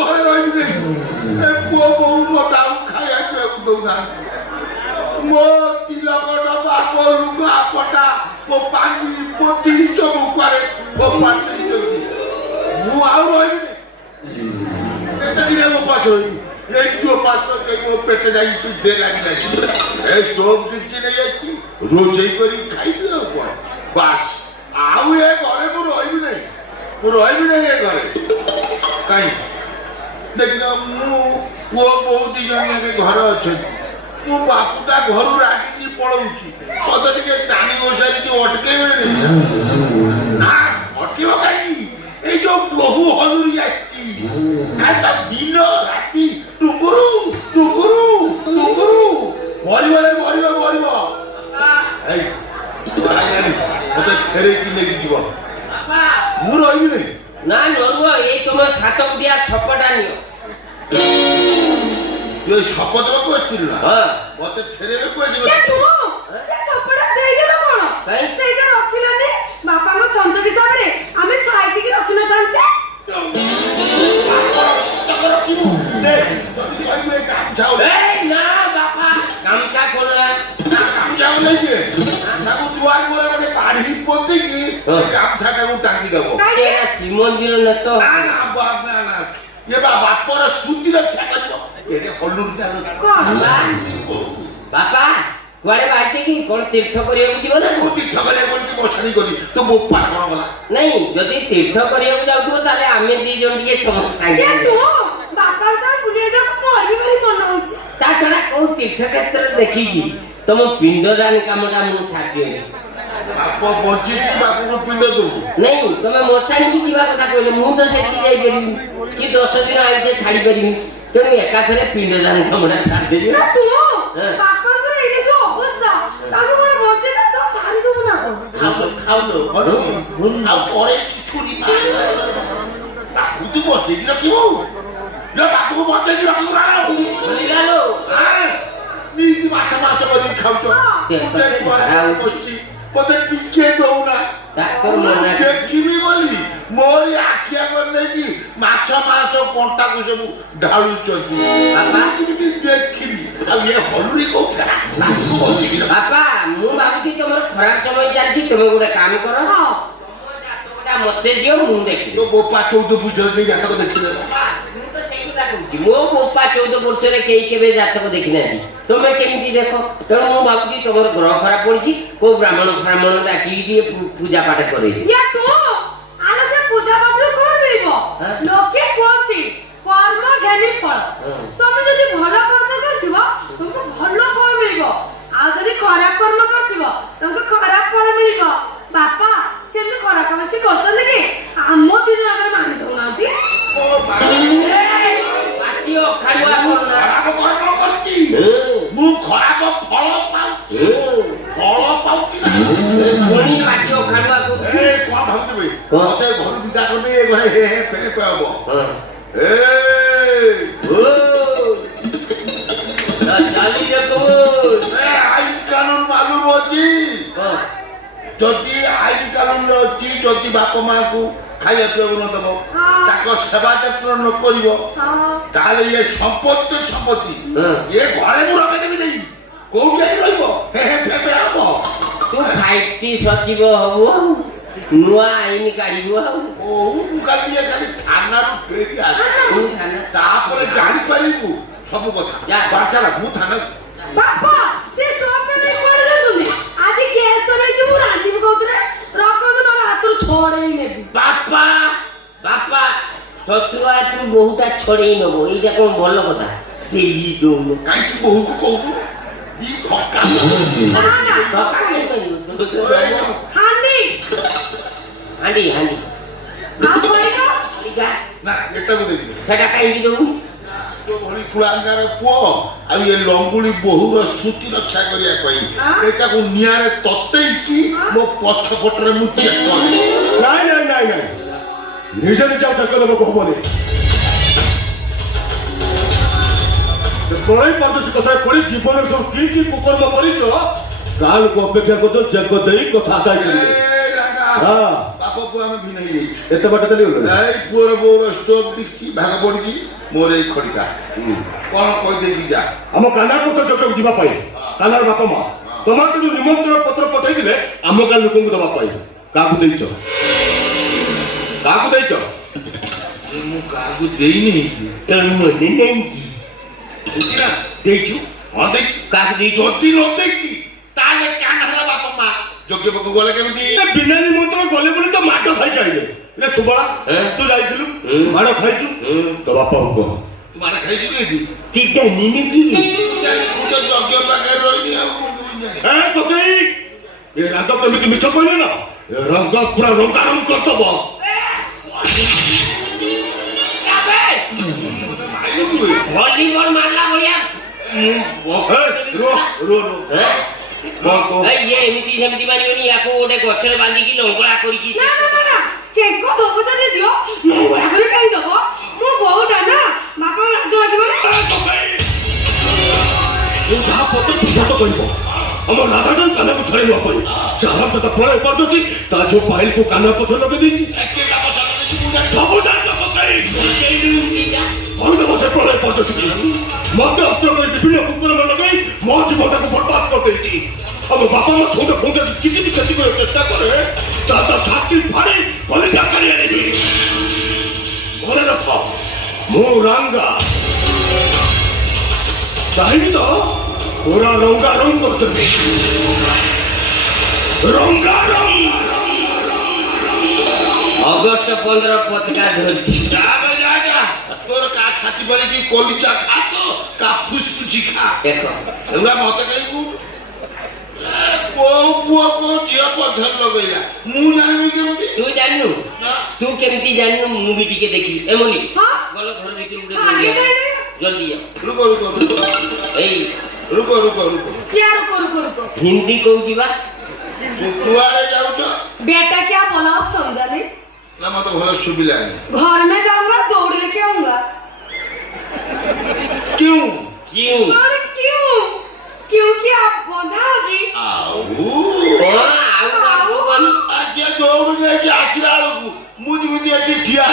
घरे रही पुओ बहु मत खाया दौना मो तिलक डबा मो लुगा पटा मो पानी पोती सब करे मो पानी चलती मु आउ रही एता दिन मो पास रही एक जो पास के मो पेट जाई तू दे लागी ए सब दिन नहीं आती रोजई करी खाई दियो कोन बस आउ ए घरे मु रही नहीं मु रही नहीं ए घरे काई देखना मु पुओ बहु दी जन के घर अछि मो बापूटा घर रागी पड़ौची मत टिके टाणी गोसाई की अटके ना अटके काई ए जो बहु हलुरी आछि काता दिन राती टुकुरु टुकुरु टुकुरु मरिबो ए आयानी मते फेरे की नेकी जीव बाबा मु रही नहीं ना नरुआ ए तुम सात उडिया छपटा नियो ये शपथ को एतिल ना हां मते फेरे को जीव के तू से छपटा देई गेलो कोन काई सेटा रखिलाने बापा को संत हिसाब रे हमें साइड की रखिना जानते दे साइड में काम जाओ ए ना बापा कामचा कोला ना काम जाओ नहीं के ताको दुआर मोरे में पाड़ी पोती की काम छाटा को टांगी दबो तेरा सिमन गिरो न तो ना बाप ना ये बाप पर सुती रक्षा करबो एरे हल्लुरता कोन बापा कुआरे बाटे की कोन तीर्थ करिया जीव ना को तीर्थ करे कोन की मोछणी करी तो बोपा कोन गला नहीं जदी तीर्थ करिया जाउथबो ताले आमे दी जण दिए तुम संगे के तू बापा सा बुलिया जा कोई भारी मन होची ता छडा को तीर्थ क्षेत्र देखी की तुम पिंडदान कामटा मु साथी बाप बंची की बापू को पिंड दो नहीं तुम मोछाणी की जीवा कथा कहले मु तो सेठी जाई परबी कि 10 दिन आइजे छाडी परबी तेणु एका थरे पिंडदान कामटा साथ देबी ना तू बापा को एने जो अवस्था ताको मोर बचे ना तो मारी दो ना खाओ लो आ करे की छुरी मार बापू तू बते की रखिबो ना बापू को बते की रखिबो ना बोली लालो हां नीति माथा बनी खाओ तो पते टिके दो ना डाक्टर मना देखिबी बोली मोरी आखिया करने की माछ कंटा को सब ढालू चोती बापा किमिति देखिबी अब ये हलुरी को बापा मु भाबुची तुमर खराब समय चलची तुम गोटे काम करो डाक्टरटा मते दियो मु देखि तो बोपा 14 बुझल के जातक देखिले मु तो सेही কথা कहूची मो बोपा 14 वर्ष रे केई केबे जातक देखि नै तुमे केमिति देखो तेणु मु भाबुची तुमर ग्रह खराब पड़ची को ब्राह्मण डाकी दिए पूजा पाठ करे या तो आला से पूजा पाठ कोन मिलबो लोके कोंती कर्म ज्ञानी फल तमे जदी भलो कर्म करथिबो तुमको भलो फल मिलबो आ जदी खराब कर्म करथिबो तुमको खराब फल मिलबो बापा सेम खराब काम छी करछन कि आमो दिन अगर मानि सुनाती ओ पाटियो खालुआ करना खराब कर्म करची मु खराब फल पाउची ना कोनी पाटियो खालुआ को ए कोन भाबुबे मते घर बिदा करबे ए घरे हे पे पाबो ए ओ ना चाली देखो ए आईन कानून मालूम होची जदि आईन कानून अछि जदि बाप मां को खाइया पियो न दबो ताको सेवा यत्न न करिवो ताले ये संपत्ति ये घरे मु रखे देबी नहीं को जाई रहबो हे फेफे आबो तू फाइटी सचिव हबो नुआ आईन काढिबो ओ मुकालिए खाली थाना रु फेरी आ थाना तापरे जानि परिबु सब कथा बाचाला मु थाना बापा से स्टॉप पे नहीं पड़ जाउनी आज गैस समय जो रांदी कोतरे रखो तो ना हाथ छोड़े ही नेबी बापा बापा सचुआ तू बहुटा छोड़ेई नबो एटा कोन भलो कथा देई दो काई तू बहु को कहू दी धक्का हांडी हांडी हांडी आप कोइनो ना एटा को देबी सेटा काई दो तो भली कुलांगार पुओ आ ये लंगुली बहुर सुति रक्षा करिया कई एटा को नियारे तत्तेकी मो पछ पटरे मु चेक कर नहीं निजे निजे चेक करबो कहबोनी बड़ाई पादस कथा पड़ी जीवन सब की कुकर्म करिछ काल को अपेक्षा को तो जग देई कथा आदाय करिए हां ବାପ ପୁଅ ଆମେ ଭିନ୍ନ ହେଇଯାଇଛୁ। ଏତେ ବାଟ ଚାଲିଗଲେ ଏଇ ପୁଅର ବୋଉର ଷ୍ଟୋଭ ଦେଖିଛି ଭାଗ ପଡ଼ିଛି ମୋର ଏଇ ଖଡ଼ିକା କ'ଣ କହିଦେଇକି ଯା। ଆମ କାନାର ପତ୍ର ଚଟକୁ ଯିବା ପାଇଁ କାନାର ବାପା ମା ତମର ଯୋଉ ନିମନ୍ତ୍ରଣ ପତ୍ର ପଠେଇଥିଲେ ଆମ ଗାଁ ଲୋକଙ୍କୁ ଦେବା ପାଇଁ କାହାକୁ ଦେଇଛ? କାହାକୁ ଦେଇଛ? ମୁଁ କାହାକୁ ଦେଇନି ତୋର ମନେ ନାହିଁ ଦେଇଛି ନା ଦେଇଛୁ ହଁ ଦେଇଛି। କାହାକୁ ଦେଇଛୁ? ଯଦି ନ ଦେଇଛି ତାହେଲେ କାନ ହେଲା ବାପା ମା ଯୋଗ୍ୟ ପାଖକୁ ଗଲେ କେମିତି? ବିନା ନିମନ୍ତ୍ରଣ ଗଲେ ବୋଲି ତ ମାଡ଼ ଖାଇକି ଆଇଲେ। ରେ ସୁବଳା ତୁ ଯାଇଥିଲୁ ମାଡ଼ ଖାଇଛୁ ତ ବାପାକୁ କହ ତୁ ମାର ଖାଇଛୁ କେଠି? କି ଜାଣିନି କି ମୁଁ ତ ଯଜ୍ଞ ପାଖରେ ରହିନି ଆଉ ମୁଁ କେମିତି ଜାଣିବି? ପକେଇ ଏ ରାଗ କେମିତି ମିଛ କହିଲେ ନା ଏ ରଙ୍ଗ ପୁରା ରଙ୍ଗାରଙ୍ଗ କରିଦବ। ଭଲିବଲ ମାରିଲା ଭଳିଆ ଇଏ ଏମିତି ସେମିତି ମାରିବନି ୟାକୁ ଗୋଟେ ଗଛରେ ବାନ୍ଧିକି ଲଙ୍ଗଳା କରିକି ନା ନା ନା ନା ଚେଙ୍କ ଦବ ଯଦି ଦିଅ ଲଙ୍ଗଳା କରି କାଇଁ ଦବ? ମୁଁ ବହୁଟା ନା ବାପା ଲାଜ ଲାଗିବନି। ମୁଁ ଯାହା ପଟେ ତୁ ସତ କହିବ ଆମ ରାଧାଟା କାନକୁ ଛାଡ଼ିବା ପାଇଁ ଯାହା ତଥା ପ୍ରଳୟ ପାରୁଛି ତା ଯୋଉ ପାଇଲକୁ କାନ ପଛ ଲଗେଇ ଦେଇଛି ସବୁ ଜାଣିଛ ପକେଇ କହିଦେବ ସେ ପ୍ରଳୟ ପାରୁଛି ମତେ ଅସ୍ତ୍ର କରି ବିଭିନ୍ନ କୁକୁରମାନେ ଲଗାଇ ମୋ ଜୀବନଟାକୁ ବର୍ବାଦ କରିଦେଇଛି। ଆମ ବାପା ମା ଛୋଟ ଫୋନରେ କିଛି ବି କ୍ଷତି କରିବାକୁ ଚେଷ୍ଟା କରେ ତା ଛାତି ଫାଡ଼ି କଲିଜା କାଢ଼ି ଆଣିବି। ମନେ ରଖ ମୁଁ ରାଙ୍ଗା ଚାହିଁବି ତ ପୁରା ରଙ୍ଗାରଙ୍ଗ କରିଦେବି ରଙ୍ଗାରଙ୍ଗ। ଅଗଷ୍ଟ 15 ପତାକା ଧରିଛି ତୋର କା ଛାତି ପଡ଼ିକି କଲିଜା ଖା ତ କା ଫୁସଫୁସି ଖା ଦେଖ ଏଗୁଡ଼ା ମତେ କହିବୁ କୋଉ ପୁଅ କୋଉ ଝିଅ ପଛରେ ଲଗେଇଲା ମୁଁ ଜାଣିବି କେମିତି? ତୁ ଜାଣିନୁ ନା। ତୁ କେମିତି ଜାଣିନୁ ମୁଁ ବି ଟିକେ ଦେଖିବି ଏମନି ହଁ? ଗଲ ଘର ଭିତରୁ ସାଙ୍ଗେ ସାଙ୍ଗେ ଜଲ୍ଦି रुको रुको रुको ଏଇ रुको रुको रुको क्या रुको रुको रुको? ହିନ୍ଦୀ କହୁଛି ବା तू कुआरे जाऊच बेटा क्या बोला आप समझा नहीं? ना मत भल सुबिलानी घर में जाऊंगा दौड़ लेके आऊंगा। क्यों क्यों अरे क्यों? क्योंकि आप बंधा होगी। आओ କଣ ଆଉ आज दौड़ लेके आछला मुझ मुझे ठिया